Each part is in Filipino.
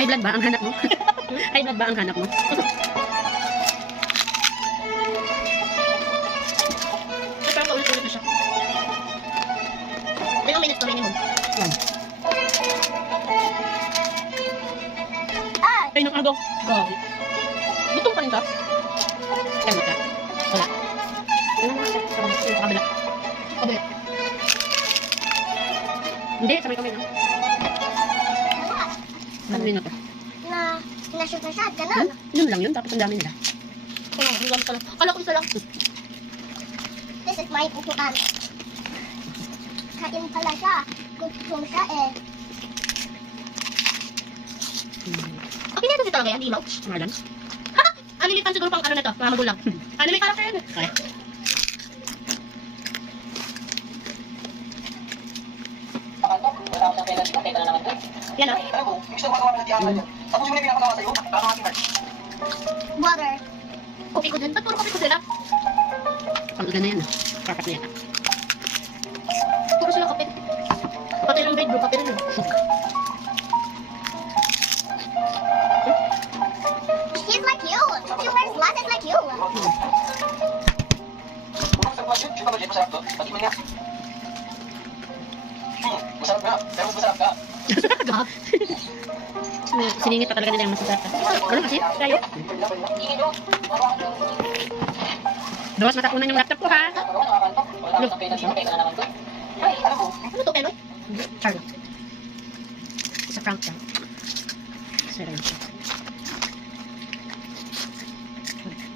High blood ba ang hanap mo? High blood ba ang hanap mo? Ay, parang paulit-ulit na siya. Ilang minutes to minimum? 1. Ay, nang agaw. Grabe. Lutong pa rin siya. Kaya mo ka. Wala. Sa kabila. Kabila. Hindi, sa may kamay na. Ano yun na to? Na-shoot na siya, gano'n. Yun lang yun, tapos ang dami nila. Oo, ang gamit ka lang. Kala ko isa lang. This is my pupukan. Kain pala siya. Gutom siya eh. Okay, kasi talaga yan, ilaw. Ngalan? Anime fan siguro pang ano na to, mga magulang. Anime character yan. Kaya. Yan o. Water. Kopi ko din. Ba't puro kopi ko sila? Pang ilan na yan. Kapat na yata. Puro sila kopi. Pati ng grade bro, pati rin yun. She's like you. She wears glasses like you. Masarap nga, pero mas masarap ka. Siningit pa talaga nila yung masasarap. Ano kasi? Tayo. Dawas matakunan yung laptop ko ha. Ano to, Penoy? Charlotte. Isa prank siya. Sira yun siya.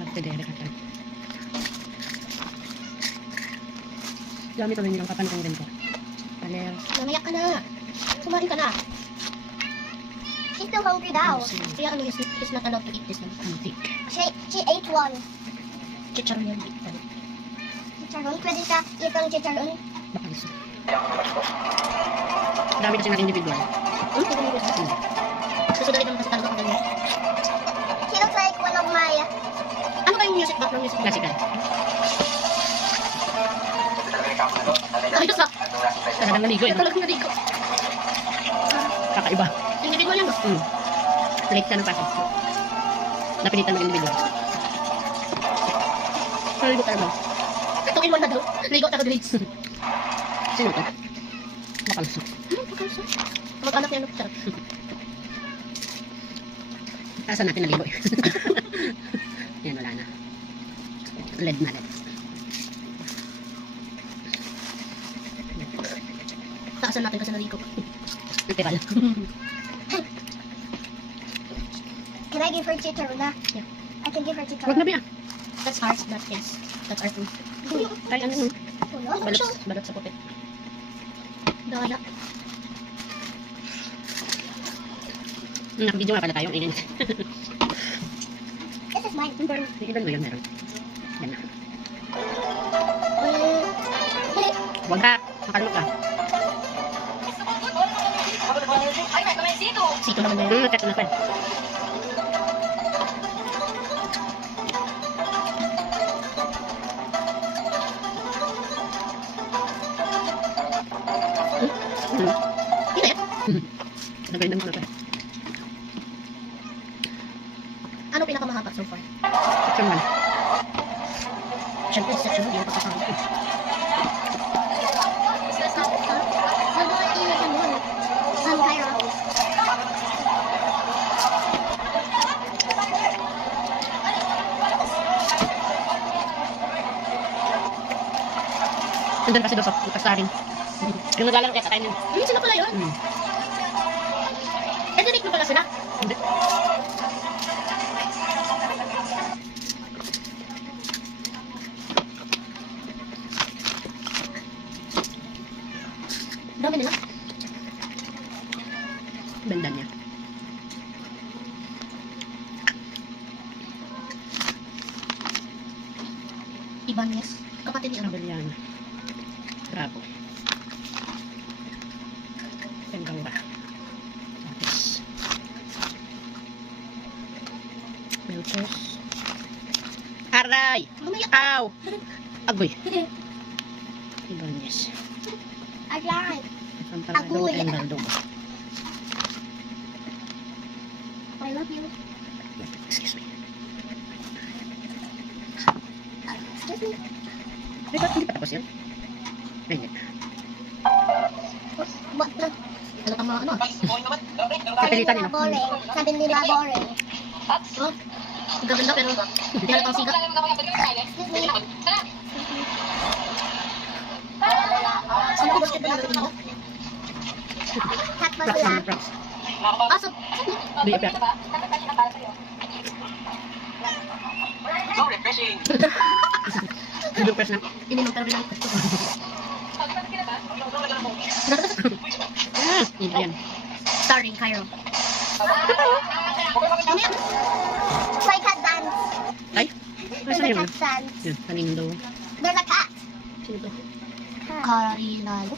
Pagpedere ka tayo. Gamit ko rin nilang papanakanggan ko. Paler. Namayak ka na. Kumain ka na. She's still hungry daw. Kaya ano, is not allowed to eat this one. Antik. She ate one. Chicharon yan. Chicharon. Pwede siya itong chicharon. Baka gusto. Dami kasi ng individual. Susunod naman kasi talaga ang ganyan. She looks like one of my... Ano ba yung music back ng music? Classical. Ay, ito sa... Talagang naligo eh. No? Talagang naligo. Kakaiba. Individual yan, no? Late ka ng pasok. Napilitan ng individual. Naligo ka na ba? Itong in one na daw. Ligo at grades. Sino to? Makalso. Pakalso. Mag-anak niya, no? Sarap. Asa natin naligo eh. Yan, wala na. LED na LED. Taasan natin kasi naligo. Literal. Can I give her chicharon na? Yeah. I can give her Huwag chicharon. na ba? That's ours, that is. That's our food. Ay, ano? Wala. Balot sa puti. Daya. Nakabidyo nga pala tayo. Ingin. This is mine. Parang, ilan mo yun meron? Yan na. Huwag ka. Makalmot ka. Sito naman na yun. Nakat na pa. Hindi na yan. Nagawin mo na pa. Ano pinakamahaba so far? Section 1. Siyempre, section 1, yung pagkakama. Nandun kasi doon sa kasarin. Yung naglalaro kaya kakainin. Hindi sila pala yun. Eh, dinig mo pala sila. Hindi. Dami nila. Benda niya. Ibanez. Kapatid ni ano? Yan. Bravo. Hanggang ba? Tapos. Filters. Aray! Mamaya. Ow! Agoy. Ibanez. I like. Ang pangalan Agoy. ay Naldo. Halatang mga ano. Guys, boring naman. Grabe, Sabi Kapilitan nila nila. boring. Sabi nila boring. Oh, ang gaganda pero hindi halatang siga. Excuse me. Saan ko basket ba nagawin mo? Cat ba Props sila? naman, props. Ah, so, Di apya. So refreshing. Hindi press na. ininom pero bilang ko. Yun, ayan. Starring Cairo. Play cat dance. Ay, There's nasa a yun? cat dance. Yun, kanindo. There's a cat. Sino to? Karinalo.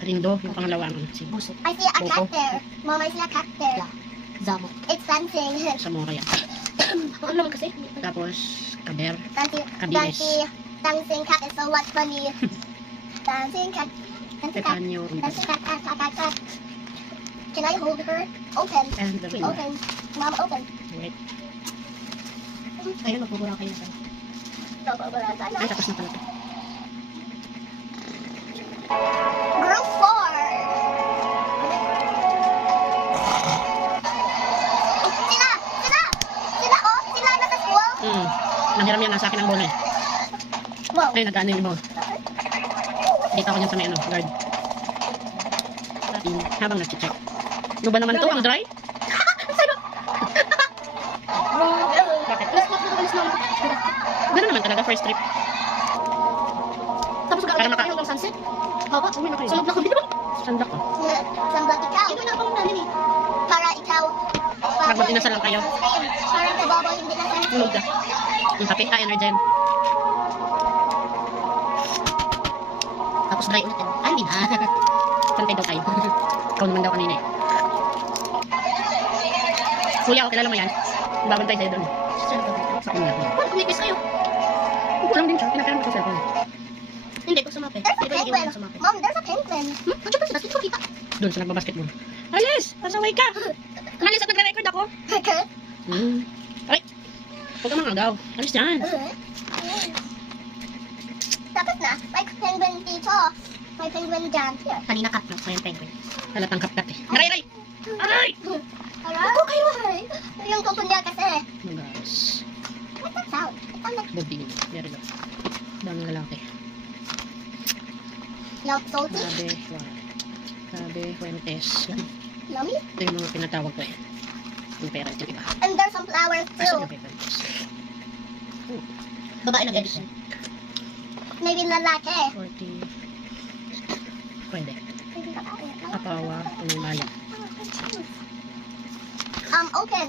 Kanindo, yung pangalawa. Ano, si Buset. I see a Coco. cat there. Mom, I see a cat there. Zamo. It's dancing. Samora yan. Ano naman kasi? Tapos, kaber. Dancing, Kabiles. dancing cat is so much funny. Dancing cat. Dancing cat. Tepanyo. Dancing cat, cat, cat, cat, cat. Can I hold her? Open. And the ring. Open. Mom, open. Wait. Ayun, magbubura kayo sa. Ay, tapos na pala to. Group 4. Sila! Sila! Sila, oh! Sila nasa school! Nanghiram yan, nasa akin ang bola eh. Wow. Ay, nagkaano yung ball. Dito ako dyan sa may ano, guard. Habang nag-check. Ano ba naman to? Ang dry? Bakit? Gano'n naman talaga, first trip. Tapos Para gagawin maka- kayo hanggang sunset. Haba, Uwi na kayo. sulog na kami doon. Sandak ko. Sambat ikaw. Ito na akong namin eh. Para ikaw. Pag mag-inasal lang kayo. Parang si Bobo hindi na sa Tulog ka. Yung kape, Energen. Tapos dry ulit yun. Ay, hindi na. Pantay daw tayo. Ikaw naman daw kanina eh. Kuya, kilala mo yan? Babantay sa'yo doon. Sa kanya. Paano kumipis kayo? Upo lang din siya. Pinakaram ko sa cellphone. Hindi, pag sumape. There's a Di ba penguin. yung sumape? Mom, there's a penguin. Andiyan pa sila, hindi ko kita. Doon sa nagbabasketball. Alis! Pasaway ka! Alis at nagre-record ako. Ay! Huwag ka mangagaw. Alis dyan. Tapos na. May penguin dito. May penguin dyan. Here. Kanina cut na, so yung penguin. Halatang kapkat eh. Aray! Aray! Aray! Ako kayo ay. Yung kuko niya kasi. Magas. What's that sound? It sounds like Bobby. There you go. Dami lalaki. salty. Grabe. Wow. Grabe. Fuentes. Yan. Yummy. Ito yung mga pinatawag ko eh. Yung parent yung iba. And there's some flowers Asan too. yung parents? Babae lang edit. Maybe lalaki. 40. Pwede. Maybe babae. Apawa. Umimaya. Open.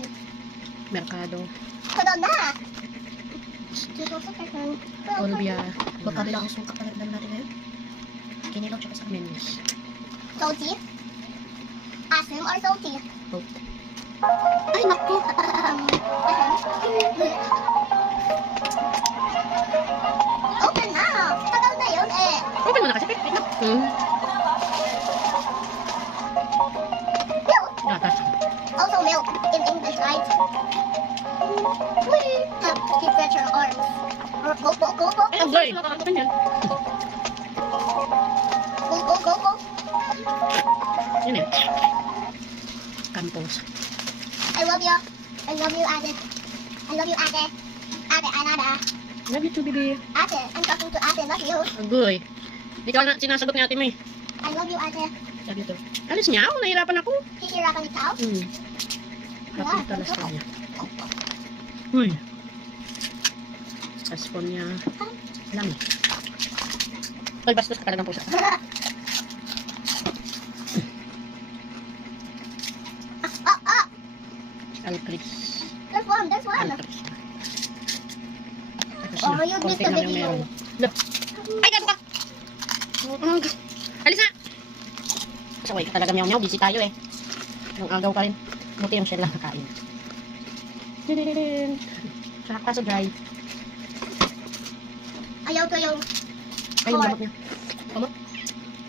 Merkado. Kudo na. Dito sa curtain. Olbia. Magkabila ang sukat na nagdala natin ngayon. Kinilaw tsaka sa amin. Menus. Salty. Asim or salty? Both. Ay, naku! Open na. Tagal na yun eh. Open mo na kasi. Wait na. Milk. Gatas. Also milk in English, right? Whee! Keep at your arms. Go, go, go, go. Ay, ang dry. Open yan. Go, go, go, go. Yun eh. Campos. I love you. I love you, Ate. I love you, Ate. Ate, Anada. Love you too, baby. Ate, I'm talking to Ate, not you. Agoy. Di ka na sinasagot ni ate mo eh. I love you, Ate. Love you too. Alis niya ako. Nahirapan ako. Hihirapan ikaw? Happy talas ka niya. Uy. Saspon niya. Alam eh. Ay, bastos ka talagang pusa. Alcris. There's one, there's one. Alcris. Tapos Oh, na. you Konti missed the lang yung video. meron. Look. Ay, gago ka! Alis na! Saway ka talaga meow-meow. Busy tayo eh. Yung agaw ka rin. Buti yung shell lang nakain. Didididin. Sarap kaso dry. Ayaw ko yung Ay, yung Or- gamot niya. Gamot?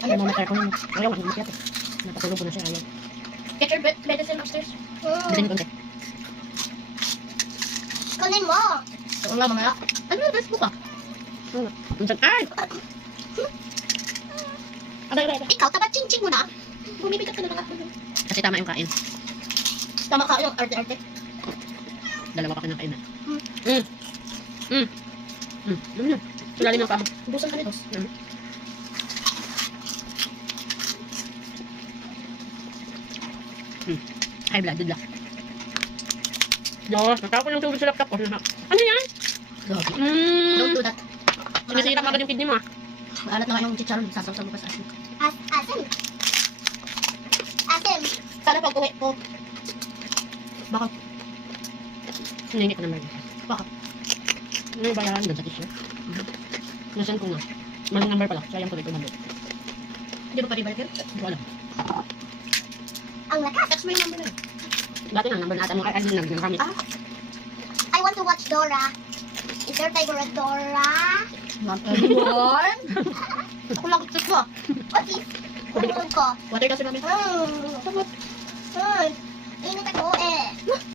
Ayaw mo matay ko yun. Ayaw, ang umikyat eh. Napatulog ko na siya. Ayaw. Get your medicine upstairs. Bilhin ko ulit. Kunin mo. So, wala mamaya. Ano na, Facebook ah? Minsan, ay! Aray, aray, aray. Ikaw, tapat ching-ching mo na. Bumibigat ka na mga. Kasi tama yung kain. Tama ka yung arte-arte. Dalawa ka pinakain na. Alam niyo. Sulalim ng pamo. Busan ka nito. High blood, good luck. Diyos, natapon yung tubig sa laptop ko. Ano yan? Gogi. Don't do that. Sinisira ka agad yung kidney mo ah. Maalat na nga yung chicharon. Sasaw-saw mo pa sa asin. Asim. Asim. Sana pag uwi ko. Baka. Hiningi ka naman. Baka. Ano yung bayaran doon sa tissue? Nasaan ko nga? Maling number pala. Sayang ko rin 200. Hindi mo pa rin balik yun? Hindi ko alam. Ang lakas. Text mo yung number na yun. Dati na, number natin mo. Ay, nagkamit. I want to watch Dora. Is your favorite Dora? Not anymore. Ako lang gusto ko. What is? Ano ko? Water kasi namin. Init ako eh.